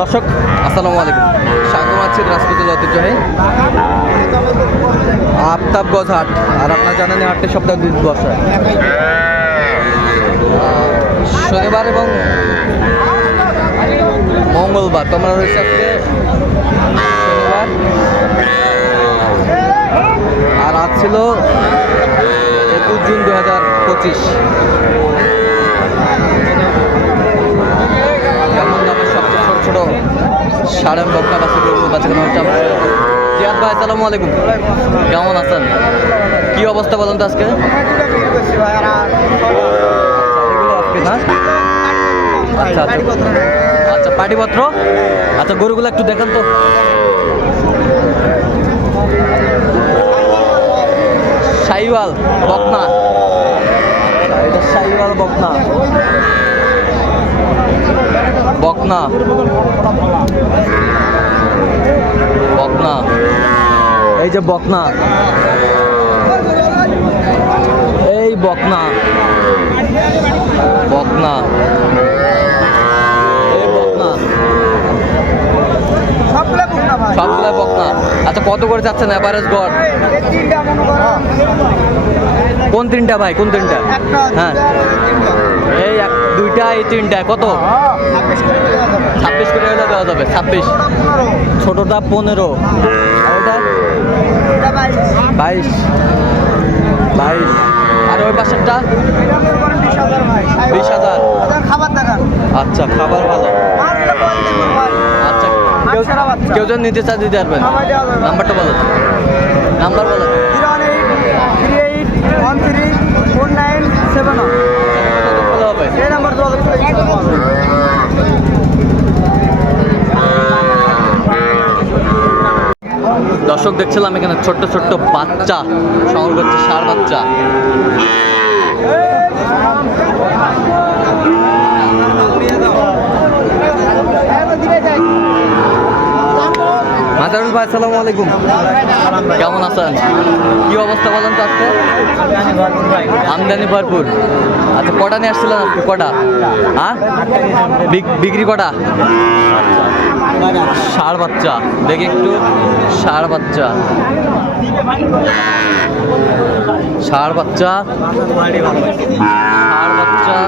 দর্শক, আসসালামু আলাইকুম। স্বাগত আছি রাজপুতুল ঐতিহ্যহে আফতাবগঞ্জ হাট। আর আপনারা জানেন হাটটি সপ্তাহে দুই বসে। শনিবার এবং মঙ্গলবার। তোমরা রয়েছে আজকে শনিবার। আর আজ ছিল একুশ জুন দু হাজার পঁচিশ। সাড়ে বক্কা বাচ্চা গরু বাচ্চা কেন হচ্ছে আমরা জিয়াদ ভাই, আসসালামু আলাইকুম। কেমন আছেন? কি অবস্থা বলেন তো আজকে? আচ্ছা আচ্ছা। আচ্ছা পাটিপত্র? আচ্ছা গরুগুলো একটু দেখান তো। সাইওয়াল বকনা। এটা সাইওয়াল বকনা। বকনা। বকনা। এই যে বকনা। এই বকনা। বকনা। এই বকনা। সবগুলাই বকনা আচ্ছা কত করে যাচ্ছেন অ্যাভারেজ গড়? কোন তিনটা ভাই? কোন তিনটা? হ্যাঁ। এই এক দুইটা, এই তিনটা, কত? ছাব্বিশ করে হলে দেওয়া যাবে, ছাব্বিশ। ছোটটা পনেরো। বাইশ। বাইশ। আর ওই পাশেরটা? বিশ হাজার। আচ্ছা খাবার ভালো আচ্ছা কেউ কেউ যদি নিতে চায় দিতে পারবেন। নাম্বারটা বলো নাম্বার বলো zero one eight three eight one three four nine seven one ভালো হবে এই নাম্বার যোগাযোগ করে ইনশাআল্লাহ পাওয়া যাবে। দর্শক দেখছিলাম এখানে ছোট্ট ছোট্ট বাচ্চা সংগ্রহ করছে সার বাচ্চা। ভাই, আসসালামু আলাইকুম। কেমন আছেন? কি অবস্থা বলেন তো আজকে? আমদানি ভরপুর। আচ্ছা কটা নিয়ে আসছিলেন আজকে? কটা? হ্যাঁ? বিক- বিক্রি কটা? ষাড় বাচ্চা। দেখি একটু। ষাড় বাচ্চা। ষাড় বাচ্চা। ষাড় বাচ্চা।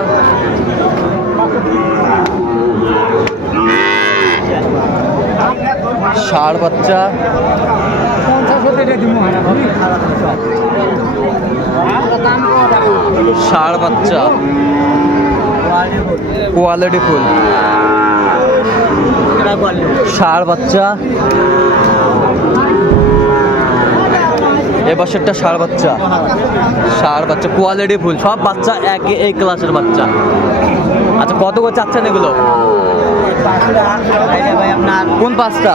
ষাড় বাচ্চা। ষাড় বাচ্চা। Quality full. ষাড় বাচ্চা। এ বছরটা ষাড় বাচ্চা। ষাড় বাচ্চা, কোয়ালিটি ফুল। সব বাচ্চা এক এই ক্লাসের বাচ্চা। আচ্ছা কত করে চাচ্ছেন এগুলো? কোন পাঁচটা?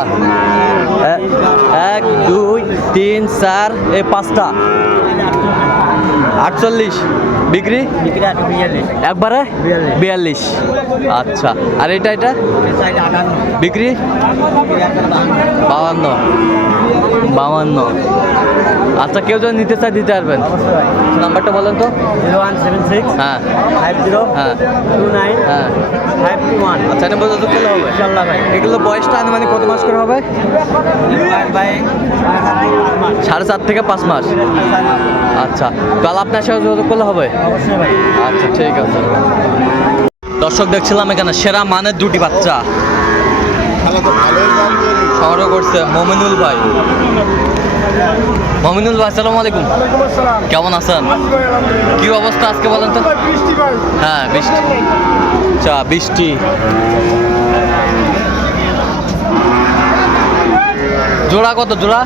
এক দুই তিন চার এ পাঁচটা। আটচল্লিশ। বিক্রি একবারে? বিয়াল্লিশ। আচ্ছা। আর এটা এটা? বিক্রি বাউান্ন বাউান্ন আচ্ছা কেউ যদি নিতে চায় দিতে পারবেন। নাম্বারটা বলেন তো। জিরো ওয়ান সেভেন সিক্স হ্যাঁ। ফাইভ জিরো হ্যাঁ। টু নাইন হ্যাঁ। ফাইভ টু ওয়ান আচ্ছা এটা বলতে করলে হবে? এগুলো বয়সটা আনুমানিক কত মাস করে হবে? সাড়ে চার থেকে পাঁচ মাস। আচ্ছা। কাল আপনার সাথে যোগাযোগ করলে হবে? আচ্ছা ঠিক আছে। দর্শক, দেখছিলাম এখানে সেরা মানের দুটি বাচ্চা। সংগ্রহ করছে মমিনুল ভাই। মমিনুল ভাই, আসসালামু আলাইকুম। কেমন আছেন? কি অবস্থা আজকে বলেন তো? হ্যাঁ বৃষ্টি। আচ্ছা বৃষ্টি। জোড়া কত, জোড়া?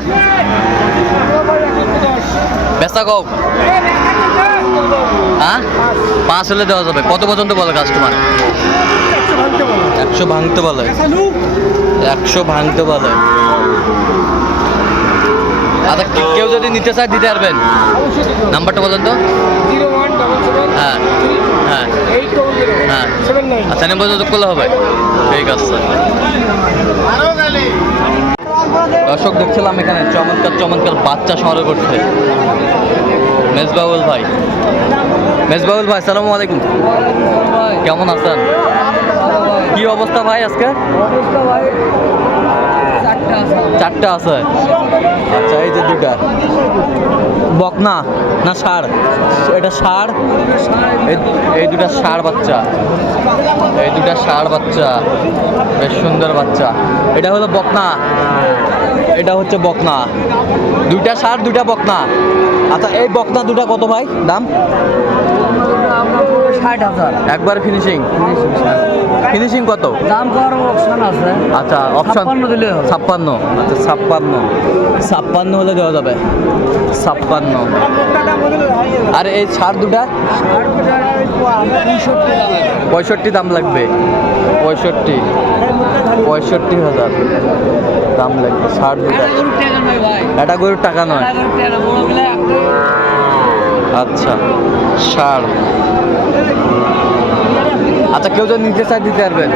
বেচা কও হ্যাঁ পাঁচ হলে দেওয়া যাবে। কত পর্যন্ত বলে কাস্টমার একশো ভাঙতে বলে। একশো ভাঙতে বলে। আচ্ছা কেউ যদি নিতে চায় দিতে পারবেন। নাম্বারটা বলেন তো। হ্যাঁ হ্যাঁ হ্যাঁ। আচ্ছা যোগাযোগ করলে হবে। ঠিক আছে। দর্শক, দেখছিলাম এখানে চমৎকার চমৎকার বাচ্চা করছে। মেজবাউল ভাই। মেজবাউল ভাই সালামু আলাইকুম। কেমন আছেন? কি অবস্থা ভাই আজকে? চারটা আছে। আচ্ছা এই যে দুটা। বকনা না সার এটা ষাড়? এই- দুটা ষাড় বাচ্চা। এই দুটা ষাড় বাচ্চা। বেশ সুন্দর বাচ্চা। এটা হলো বকনা। এটা হচ্ছে বকনা। দুইটা ষাড় দুইটা বকনা। আচ্ছা এই বকনা দুটা কত ভাই? দাম? ষাট হাজার। একবার ফিনিশিং ফিনিশিং কত? দাম করার অপশন আছে। আচ্ছা অপশন দিলে। ছাপ্পান্ন। আচ্ছা ছাপ্পান্ন। ছাপ্পান্ন হলে দেওয়া যাবে। ছাপ্পান্ন। আর এই ছাড় দুটা? পঁয়ষট্টি দাম লাগবে। পঁয়ষট্টি। পঁয়ষট্টি হাজার। দাম লাগবে ষাট দুটা। এটা গরুর টাকা নয় আচ্ছা ষাট আচ্ছা কেউ যদি নিতে চায় দিতে পারবেন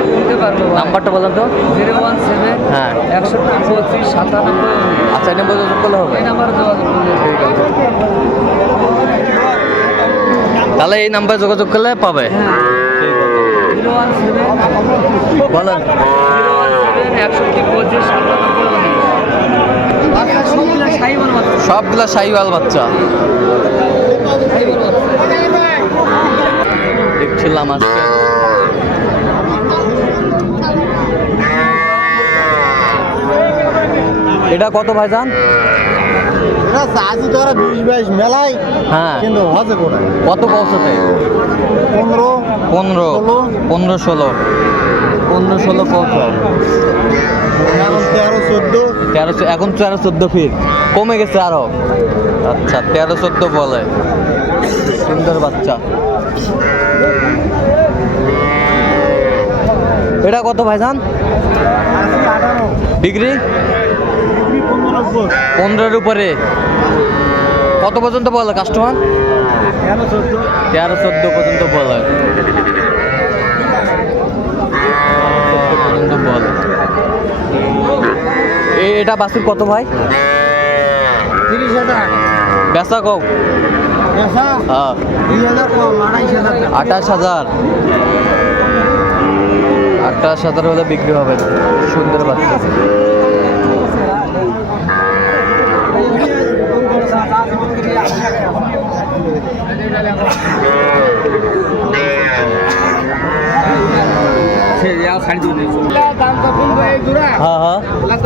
নাম্বারটা বলেন তো। জিরো ওয়ান সেভেন হ্যাঁ। একষট্টি পঁচিশ সাতানব্বই। আচ্ছা এই নাম্বার যোগাযোগ করলে হবে। এই নাম্বারে যোগাযোগ করলে ঠিক আছে। তাহলে এই নাম্বারে যোগাযোগ করলে পাবে। হ্যাঁ। বলেন। একষট্টি পঁচিশ সাতানব্বই আচ্ছা সবগুলো সাইবার মাত্র সবগুলা সাইওয়াল বাচ্চা। দেখছিলাম আজকে। এটা কত ভাইজান? মেলায় হ্যাঁ। কিন্তু কত পৌঁছতে? পনেরো পনেরো। পনেরো ষোলো। পনেরো ষোলো কত এখন তেরো চোদ্দ। তেরো এখন তেরো চোদ্দ ফিট। কমে গেছে আরও। আচ্ছা তেরো চোদ্দ বলে। সুন্দর বাচ্চা। এটা কত ভাইজান ডিগ্রি? পনেরোর উপরে। কত পর্যন্ত বলে কাস্টমার? তেরো চোদ্দ পর্যন্ত বলে চোদ্দ পর্যন্ত বলে এ এটা বাসুর কত ভাই? তিরিশ হাজার। বেচা কম? হ্যাঁ। আঠাশ হাজার। আঠাশ হাজার হলে বিক্রি হবে। সুন্দর বাচ্চা দাম কখন এই দূরা হ্যাঁ হ্যাঁ দাম চাষবে পঁয়তাল্লিশ